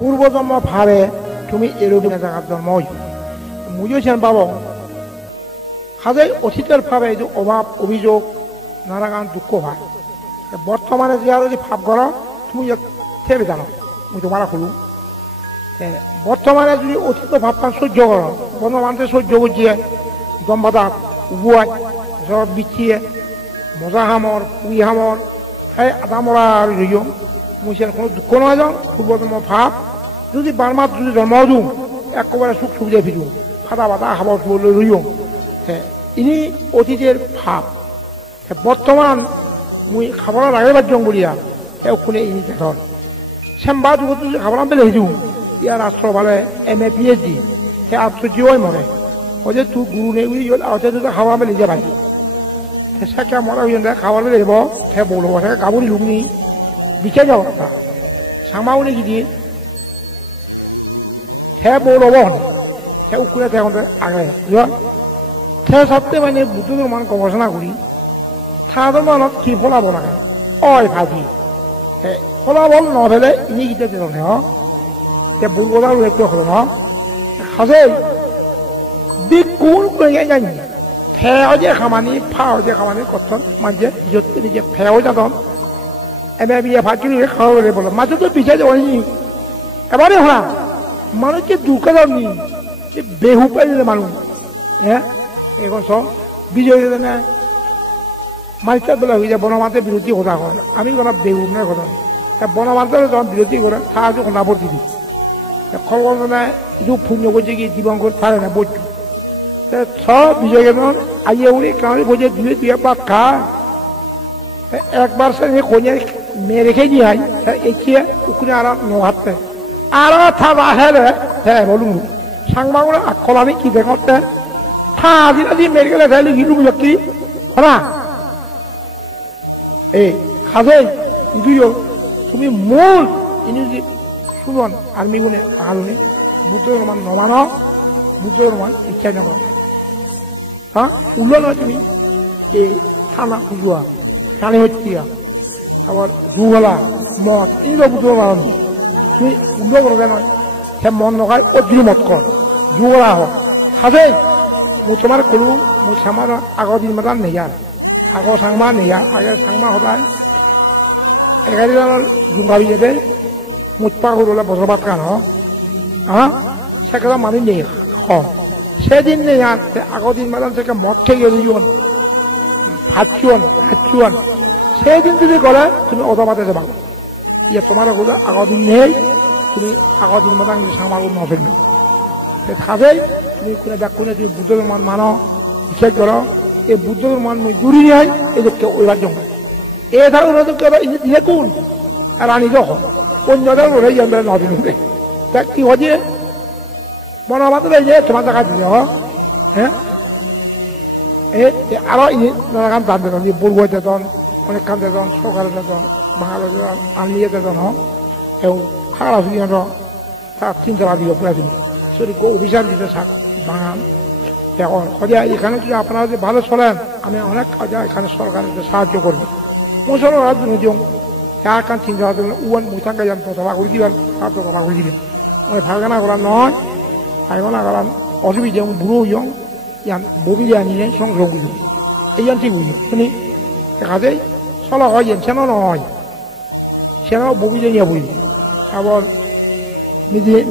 পূর্বজন্ম ভাবে তুমি এরকম জায়গার জন্ম হইছো বুঝেছেন বাবা কাজে অতীতের ভাবে যে অভাব অভিযোগ নানাগান দুঃখ হয় বর্তমানে যে আরো যে ভাব করো তুমি থেবে জানো আমি তোমার হলু বর্তমানে যদি অতীত ভাবপান সহ্য করো বর্তমানতে সহ্য করছিয়ে দম্বাদা উবুয়াই জ্বর বিছিয়ে মজা হামর পুই হামর এই আদা মরা আর রইম মুসের কোনো দুঃখ নয় যাও পূর্বতম ভাব যদি বারমার যদি জন্ম দিও একেবারে সুখ সুবিধা ফিরু ফাটা বাটা হাবর ফুল রইম ইনি অতীতের ভাব বর্তমান মুই খাবার আগেবার জং বলিয়া ওখানে ইনি ধর শ্যামবা যুগত যদি খাবার পেলে হিজু ইয়ার রাষ্ট্র ভালে MA PhD সে আশ্চর্য হয় মনে ওই যে তুই গুরু নেই উনি আওতে তুই খাবার পেলে যে ভাই সে কে মরা হইন খাবার পেলে যাব সে বলবো সে গাবুরি লুকনি বিকে যাও কথা সামা উনি কি দিয়ে সে বলবো সে উকুরে তখন আগে সে সবতে মানে বুদ্ধদের মান গবেষণা করি তাদের মানত কি ফলাব লাগে অয় ভাজি ফলাফল নভেলে ইনি গীতে দিল নে বুর্বদার উল্লেখ হলো না খাজে বিকুল করে জানি ফেও যে খামানি ফাও যে খামানি কথন মাঝে যত নিজে ফেও যাতন এমএ বিয়ে ফাঁকি খাওয়া বলো মাঝে তো পিছিয়ে যাওয়ানি এবারে হ্যাঁ মানুষকে দুঃখে যাওনি সে বেহু পাইলে মানুষ হ্যাঁ এখন সব বিজয় না মানুষের বেলা হয়ে যায় বনমাতের বিরোধী কথা করেন আমি কোনো বেহু না কথা বনমাতের যখন বিরোধী করেন সাহায্য কথা বলতে দিই খবর ইটো পুণ্য করছে কি দিবঙ্কর পারে না বলছো সব বিজয় গেলেন আইয়ে উনি কারণে বলছে দুয়ে দুই একবার খা একবার সে কোনে মেয়ে রেখে দিয়ে হয় এখিয়ে উকুনে আর নহাতে আর থাকা হেলে হ্যাঁ বলুন সাংবাগুলো আখলানি কি দেখতে থা আজি আজি মেরে গেলে ফেলে হিরু বুঝি হরা এই খাজে ইদুইও তুমি মূল ইনি যদি শুনুন আর্মি গুনে আগালুনি বুদ্ধর মান নমান বুদ্ধর মান ইচ্ছা নকর হ্যাঁ উল্লো নয় তুমি এই থানা উজুয়া থানে হচ্ছে আবার জুগলা মদ ইন্দ্র বুদ্ধর মান তুমি উল্লো করবে নয় সে মন নখায় অদ্রি মত কর জুগলা হোক খাজে মু তোমার কলু মু সামার আগর দিন মাতান নেয়ার আগর সাংমা নেয়ার আগের সাংমা সদায় 11 জনের জুঙ্গাবি যেতে মুচপা করলে বসবাস কান হ্যাঁ সেগুলো মানি নেই সেদিন নেই আগর দিন মাদান থেকে মদ থেকে রুইন হাঁচুয়ান সেদিন যদি করে তুমি অদমাতে যাবা ইয়ে তোমার ওগুলো আগর দিন নেই তুমি আগর দিন মাদান সামার নফেলবে সে খাবেই তুমি কোনে দেখ কোনে তুমি বুদ্ধের মান মানো বিশেষ করো এই বুদ্ধের মান জুড়ি নেই এই লোককে ওইবার জমা এ ধরনের তো কেউ দিয়ে কোন আর আনি যখন অন্যদের ওরাই আমরা নদীন তা কি হচ্ছে মনে আমাদের এই যে তোমার টাকা দিলে হ্যাঁ আরো নানান দান দেন বলবো দেন অনেক কান দেন সরকারের দেন বাঙালি আনলিয়ে দেন এবং খারাপ আসলি তার চিন্তা দিব পুরা দিন সরি অভিযান দিতে থাক বাঙাল এখন এখানে যদি আপনারা যদি ভালো চলেন আমি অনেক কাজে এখানে সরকারের সাহায্য করবো মুসলমান দিও যার কান চিন্তা হতে উয়ান মুসাঙ্গা যান কথা করে দিবেন সাহায্য কথা করে দিবেন আমি ভাগনা করা নয় ভাগনা করা অসুবিধা বুড়ো ইয়ং ইয়ান ববি জানিয়ে সংগ্রহ বুঝি এই জান ঠিক বুঝি শুনি কাজেই চলা হয় যেন সেন নয় সেন ববি জানিয়ে বুঝি আবার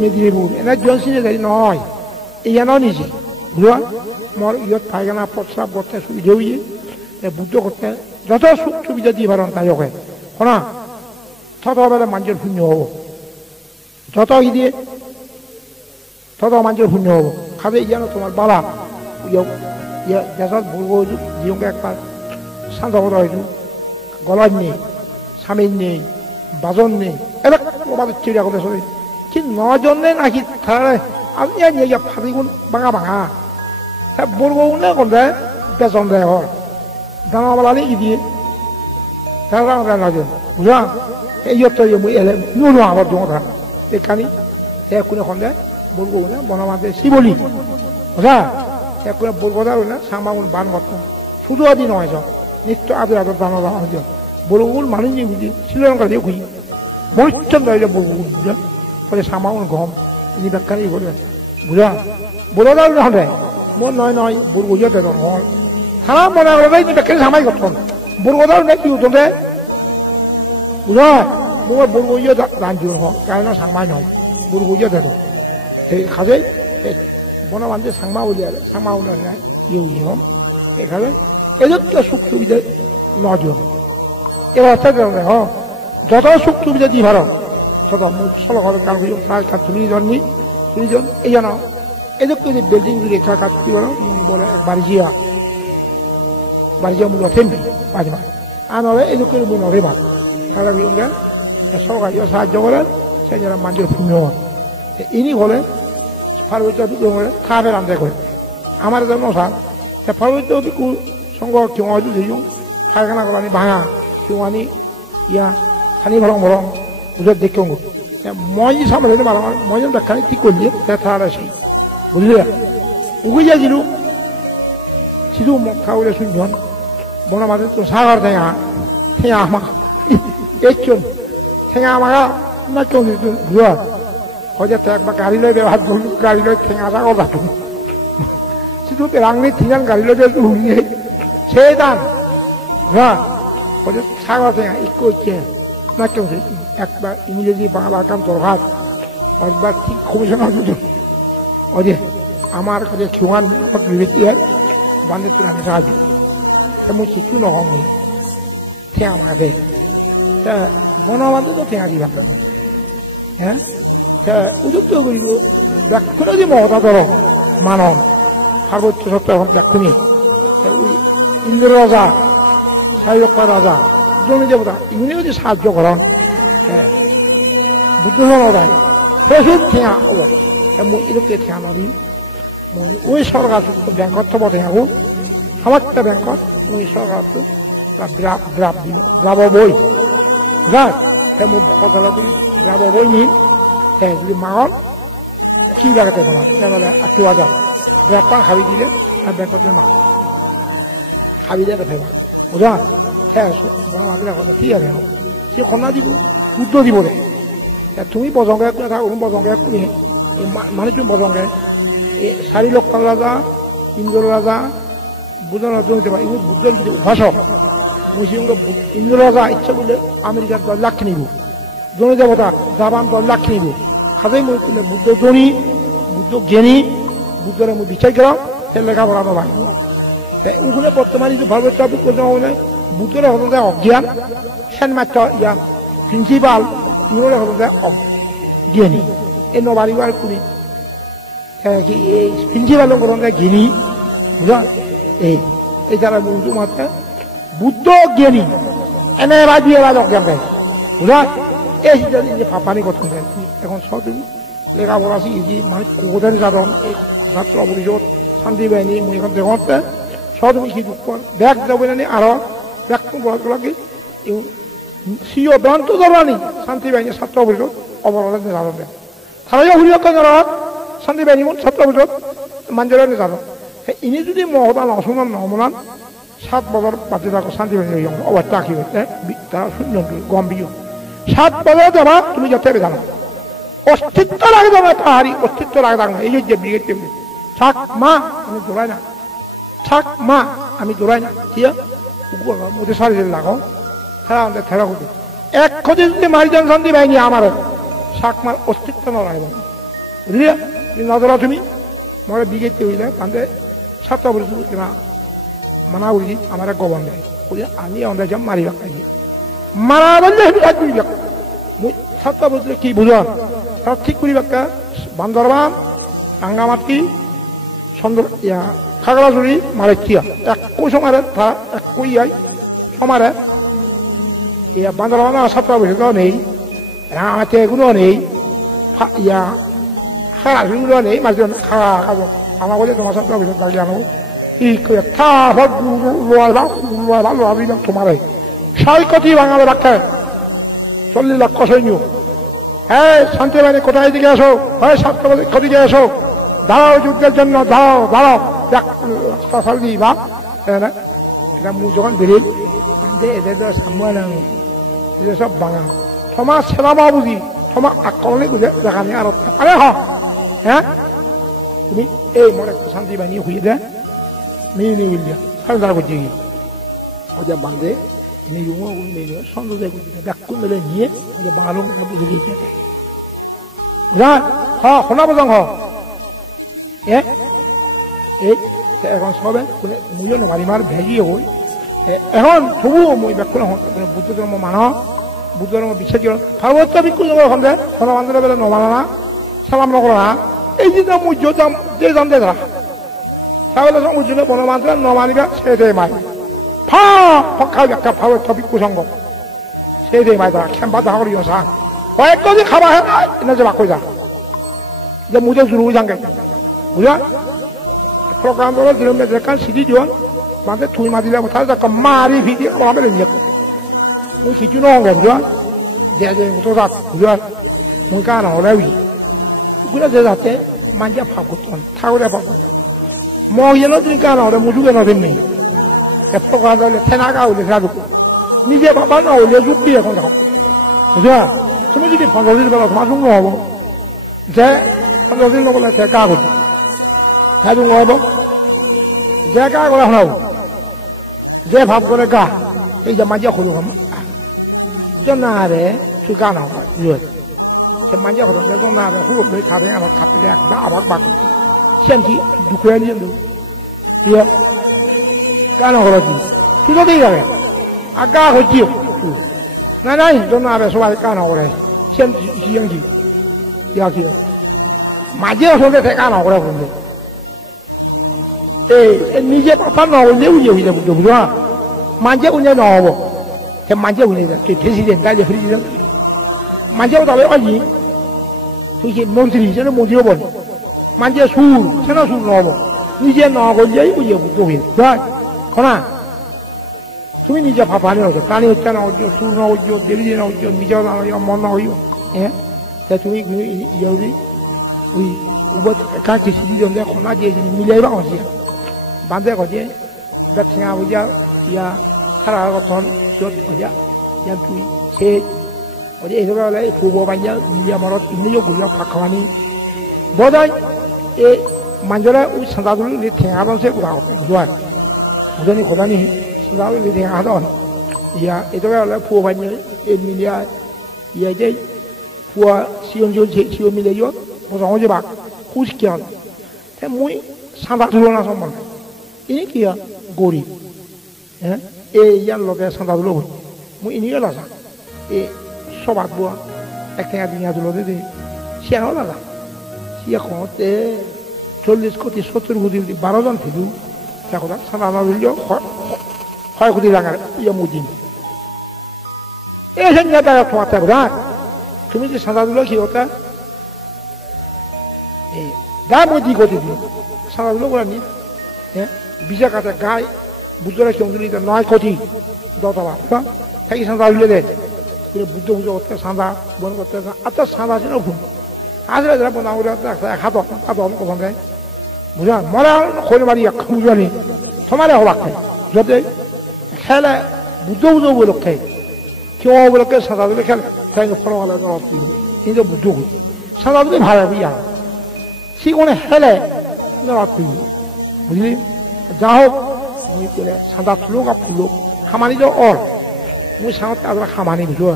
মেদিনীপুর এনে জনসিনে যাই নয় এই জানো নিজে বুঝা মোর ইয়ত পায়খানা প্রস্রাব করতে সুবিধা হইয়ে বুদ্ধ করতে যত সুখ সুবিধা দিয়ে পারেন তাই ওকে শোনা তত বেলা মানুষের শূন্য হব যত ই দিয়ে তত মানুষের শূন্য হব খাবে ইয়ানো তোমার বালা দেশত বলবো জীবনকে একবার শান্ত করা হয়েছে গলার নেই স্বামীর নেই বাজন নেই এটা তোমাদের চিড়িয়া করতে চলে কি নজন নেই নাকি তাহলে আপনি নিয়ে ফাঁকি গুণ ভাঙা ভাঙা তা বলবো না কোন দেয় বেতন দেয় হর দানাওয়ালা ই দিয়ে তারা নজন বুঝলাম এই তো এলে নুনো আবার জমা এখানে কোনে এখন দেয় বলবো না বনমাতে শিবলি বুঝা একবারে বলবো না সামাগুন বান করতাম শুধু আদি নয় সব নিত্য আদর আদর দানা দানা হয়ে বলবুল মানুষ বুঝি শ্রীলঙ্কা দিয়ে খুঁজি মরিচ্ছন্দ হয়ে বলবুল বুঝলেন 그래 상마운 검 이 백간이 이거는 뭐야 뭐라고 하는데 뭐 너희 모르고 여대도 사람 뭐라 그러면 이 백간이 상마이 없던 모르고 다는데 이거던데 뭐야 뭐 모르고 여자 난 주는 거 까이나 상마이 모르고 여대도 가서 뭐나 완전 상마 올려야 돼 상마 올려야 이유요 가서 애적도 숙주비대 놔줘 이거 어쩌잖아요 저도 숙주비대 니 바로 저도 뭐 서로 걸어 가고 요 살 같으니 전니 그전 이잖아 애적도 빌딩 들이 가 같이거나 뭐라 마리지아 뭐 템비 마지막 아노래 애적도 뭐 노래 봐 사람이 온게 서로가 요 사적을 세녀랑 만들 분명 이니 걸에 바로 저도 용을 카메라 안 되고 아마도 노사 바로 저도 그 선거 경화도 되요 하여간 거라니 방아 경화니 야 하니 버렁 우리 데껴 온 거 뭐지 사람들이 말하면 뭐좀 dak하니 띠꼴리 대타라시 뭐래 우기자지로 지도 못 가오래 순전 뭐나 맞을 또 사과를 태야 막 애좀 태야마가 나좀 뭐야 어제 대학밖 가리려 배워가지고 가리려 태야사고 가지고 지도 배랑리 티냥 가리려 배워서 우리 세단 어제 사과 태야 입고 있지 나좀 একবার ইংরেজি বাংলা কাম দরকার একবার ঠিক কমিশনার 어제 আমার কাছে 교환 বিবেচিয়ে বান্ধে তুলে সাহায্য তেমন শিক্ষু নহঙ্গি ঠেয়া মাঝে তা বনবান্ধব ঠেয়াজি ভাবতাম হ্যাঁ তা উদ্যুক্ত করিব ব্যাখ্যানো যে মহতা ধর মানব পার্বত্য সত্য এখন ব্যাখ্যানি ইন্দ্র রাজা সাইরপ্পা রাজা জমি দেবতা ইউনিও যে সাহায্য করেন বুদ্ধজনরাই প্রচুর ঠেয়া মই 이렇게 ঠেয়ানবি মই ওই সরকার ব্যাংকত থব ঠেয়াগো সমস্ত ব্যাংকত মই সরকার গ্রাব বই গাছ মই ভকতলা বুলি গ্রাব বই নি যদি মাগন কি লাগাতে বলা এবারে 80,000 ব্যাপার খাবি দিলে আর ব্যাংকত মা খাবি দিলে ফেবা বুঝা হ্যাঁ বড় কথা ঠিক আছে সে খনা দিব উদ্দ দিব রে তুমি বজঙ্গে কথা ওরম বজঙ্গে তুমি মানে তুমি বজঙ্গে এই 4 লক্ষ রাজা ইন্দ্র রাজা বুদ্ধ রাজা হতে পারে এগুলো বুদ্ধর কিছু উপাসক মুসলিমকে ইন্দ্র রাজা ইচ্ছা করলে আমেরিকার 10 লাখ নিব জনি দেবতা জাপান 10 লাখ নিব খাজাই বুদ্ধ জনি বুদ্ধ জ্ঞানী বুদ্ধরে আমি বিচার করা সে লেখাপড়া তো ভাই তাই ওখানে বর্তমানে যে ভারত টপিক করতে হলে বুদ্ধরে হতে অজ্ঞান সেন মাত্র ইয়া প্রিন্সিপাল ইউরে হতে জ্ঞানী এই নবারিবার কোনে কি এই প্রিন্সিপাল করতে জ্ঞানী বুঝা এই যারা বন্ধু মাত্র বুদ্ধ জ্ঞানী এনে বাজিয়ে অজ্ঞান দেয় বুঝা এই যে ফাঁপানি কথা দেয় এখন সব লেখাপড়া শিখেছি মানে কোথায় সাধন ছাত্র পরিষদ শান্তি বাহিনী মই এখন দেখতে সব শিখু ব্যাগ যাব না আরো ব্যাগ লাগে সিও দন্ত ধরানি শান্তি বাহিনী ছাত্র পরিষদ অবরোধ সাধন দেয় তারাই হুরিয়কা শান্তি বাহিনী ছাত্র পরিষদ মাঞ্জরা সাধন ইনি যদি মহদান অসমান নহমান 7 বছর বাজে থাকো শান্তি বাহিনী অবস্থা কি হচ্ছে তারা শূন্য গম্ভীর 7 বছর যাবা তুমি যাতে জানো অস্তিত্ব লাগবে না তাহারি অস্তিত্ব লাগবে না এই যে ব্রিগেড টেবিল থাক মা আমি দৌড়াই না থাক মা আমি দৌড়াই না কি মুঝে সারি লাগাও খেলা আমাদের খেলা করবে এক খোঁজে যদি মারি যান শান্তি বাহিনী আমার শাক মার অস্তিত্ব না লাগবে বুঝলি নজরা তুমি মরে ব্রিগেড টেবিলে কান্দে 7 বছর না মানা উড়ি আমার গবন দেয় আমি আমাদের যা মারি রাখাই মারা বললে মুই 7 বছর কি বুঝা তারা ঠিক করি বাক্কা বান্দরবান রাঙ্গামাটি চন্দ্র ইয়া খাগড়াছড়ি মালেকচিয়া একই সমারে তারা একই আই সমারে ইয়া বান্দরবান 7 বছর নেই রাঙামাটি এগুলো নেই ইয়া খাগড়াছড়িগুলো নেই মাঝে খাওয়া খাবো আমার বলে তোমার 7 বছর দাঁড়িয়ে আনো ই থা লোয়া তোমার ছয় কোটি বাঙালি রাখে 40 লাখ সৈন্য হ্যাঁ শান্তি বাহিনী কোথায় দিকে আসো হয় 7 বছর দিকে আসো দাঁড়াও যুদ্ধের জন্য দাঁড়াও রাস্তা সারি বা এটা মুখ যখন বেরিয়ে এদের সামনে এদের সব বাঙা সমাজ সেবা বুঝি তোমার আকলে বুঝে দেখানি আর আরে হ হ্যাঁ তুমি এই মনে শান্তি বানিয়ে হয়ে দেয় মেয়ে নিয়ে উঠলিয়া সাড়ে তারা করছে গিয়ে ওদের বাঁধে মেয়ে মেয়ে সন্দেহ করছে ব্যাকুল মেলে নিয়ে ওদের বাংলো বুঝে দিয়েছে বুঝা হ্যাঁ শোনা বোঝাং হ এই এখন সবে মুজো নমারিমার ভেজিয়ে হই এখন তবুও মই ব্যাকুল বুদ্ধ ধর্ম মানহ বুদ্ধ ধর্ম বিশ্বাস কর সর্বোচ্চ বিক্ষু এখন দে শোনা বান্ধবের বেলা নমানা না সালাম নকরা না এই যে মুই যাম যে যাম দে ধরা তাহলে উজ্জ্বলে বনমাত্রা নমানিবা সেদে মাই ফা ফকা একটা ফাও টপিক কুসঙ্গ সেদে মাই ধরা খেম্বা ধরা করি সা কয়েক কেজি খাবা হে না যে বাকই যা যে মুজে শুরু যাঙ্গে বুঝা প্রোগ্রাম দলে দিলে দেখান সিডি দিও মানে তুই মাদিলে কথা যা মারি ভিডিও বাবে নিয়ে মুই কিছু নঙ্গে বুঝা যে তো যা বুঝা মুই কান হলে বুঝা যে যাতে মানজা ফাগুতন ঠাকুরে ফাগুতন মহিলা তুমি কান হলে মুজুকে না দেননি প্রোগ্রাম দলে থেনাকা হলে সাধুকু নিজে বাবা না হলে যুগ দিয়ে এখন দেখো বুঝা তুমি যদি 15 দিন বেলা তোমার সঙ্গে হবো যে 15 দিন বলে সে কা করছি সাধু হবো যে কা করে শোনাব যে ভাব করে গা এই যে মাঝে হলো না রে তুই গা না সে মাঝে হলো না রে হুলো খাবে আমার খাতে একবার আবার বাক সেমকি দুঃখে নিয়ে দিয়ে কেন হলো কি তুই তো দিয়ে যাবে আর গা হচ্ছি না নাই না রে সবাই কেন করে সেম কি ইয়া কি মাঝে হলে সে কেন করে বলবে এই নিজে পাপা না হলে উজে হয়ে যাবো বুঝো মাঝে উজে না হবো সে মাঝে উজে যা কে প্রেসিডেন্ট কাজে প্রেসিডেন্ট মাঝেও তবে আজি তুই কি মন্ত্রী যেন মন্ত্রীও বল মাঝে সুর সেন সুর না হবো নিজে না করলেই উজে বুঝতে হয়ে খনা তুমি নিজে পাপা নিয়ে হচ্ছে প্রাণী হচ্ছে না হচ্ছে সুর না হচ্ছে দেবী না হচ্ছে নিজে মন না হইও হ্যাঁ তুমি ইয়ে ওই উবত কাছে সিদ্ধি দিয়ে খনা দিয়ে মিলাইবা হচ্ছে বান্ধে গজে বেথিঙা বুঝা ইয়া সারা গঠন যত বুঝা ইয়া তুই সে ওই এইভাবে হলে ফুব বাঞ্জা নিজে মরত ইংলিশ গুলো ফাঁকানি বোধহয় এই মাঞ্জরা ওই সাঁতারগুলো ঠেঙা দনসে গুড়া বুঝা বুঝানি খোদানি সাঁতারগুলো ঠেঙা দন ইয়া এইভাবে হলে ফুব বাঞ্জা এই মিলিয়া ইয়া যে ফুয়া সিয়ন সিয়ন মিলে যাও বোঝাও যে বাক খুশ কিয়ন মই সাঁতার তুলনা সম্বন্ধ ini kia gori yang lo kayak santai dulu mu ini lah sa sobat gua eknya dunia dulu deh siapa lah siapa kote 40 kote 70 kote 12 জন tidur siapa kote santai dulu jo kau kote langar iya mujin sebenarnya ada kuat berat cuma di santai dulu kita dah mujin kote dulu santai dulu gua ni bisa kata gay buddha ke ungli da nai koti dota ba ta thai sanda hule de pure buddha buddha otta sanda bon kotte ata sanda jino hu azra jara bona ura ta khato ko bande buja mara khole mari yak khujani tomare hoba khai jote khela buddha buddha bolo khai kyo bolo ke sanda dule khel thai no pholo wala no pi indo buddha hu sanda dule bhala biya si one hele no pi বুঝলি যা হোক মুই কলে সাদা ফুলো কা ফুলো খামানি তো অর মুই সাঁত আদরা খামানি বুঝো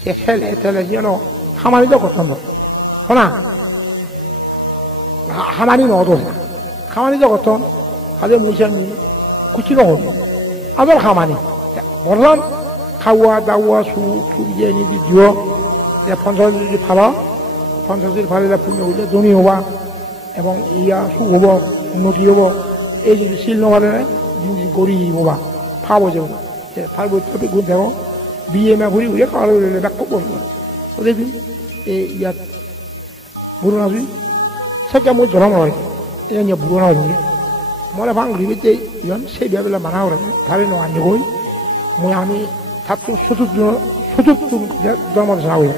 সে খেলে তেলে যেন খামানি তো করতাম শোনা খামানি নদ খামানি তো করতাম আদে মুইসার মুই কুচি নহব আদর খামানি বললাম খাওয়া দাওয়া সুবিধে নিয়ে দিও 50 যদি ফালা 50 ফালিলে পুণ্য হইলে ধনী হবা এবং ইয়া সুখ হব উন্নতি হব এই যদি শিল নমালে গড়ি হবা ফাবো যাব ফাইব গুণ থাকো বিয়ে মা ঘুরি ঘুরে খাওয়া ব্যাক করবো দেখবি এই ইয়াত বুড়ো নাচি সেটা মই জলম হয় এই নিয়ে বুড়ো না হয়ে মনে ভাঙ ঘুরিতে ইয়ন সেই বেলা মানা করে ধারে নয় গই মই আমি থাকতো চতুর্থ জন্ম জানা হয়ে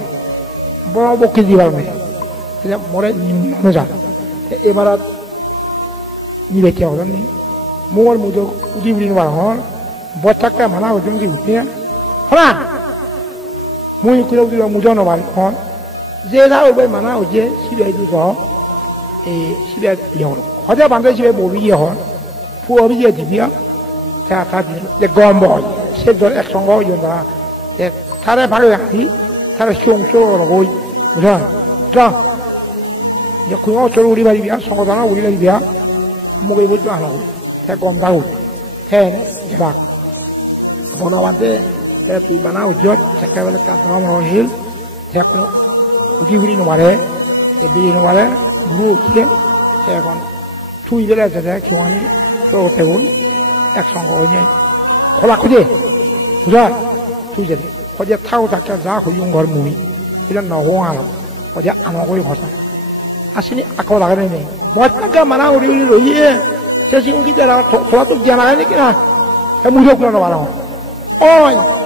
বড় বক্ষে দিবার নেই মরে মজা এবাৰত নিবে কি হল নি মোৰ মুজো উদি উদি নোৱাৰ হল বচ্চাকে মানা হজম দি উঠে হলা মই কুলো দি মুজো নবাৰ হল 제가 왜 만나 오지 시베도서 에 시베 영 허자 반대 시베 모비에 혼 부업이에 디비야 자 가디 제 검보 세도 액션거 용다 제 타레 바로 야기 타레 숑쇼로 자 야 그거 저 우리 말이야 성거다나 우리 말이야 뭐가 입을도 안 하고 대검다고 대 자 번호한테 그 만나고 저 잠깐만 가서 힐 대고 우리 말에 비리는 말에 무엇이게 대건 투이를 해서 교환이 또 되고 액션거니 골라꾸지 그자 투이제 어제 타고 닦아서 고용 걸 무이 이런 나홍하고 어제 안 하고 이거서 아시니 아까 나가네 뭐가 만나 우리로 예 세신 기자라 도와도 지나가니까 무조건 말아 어이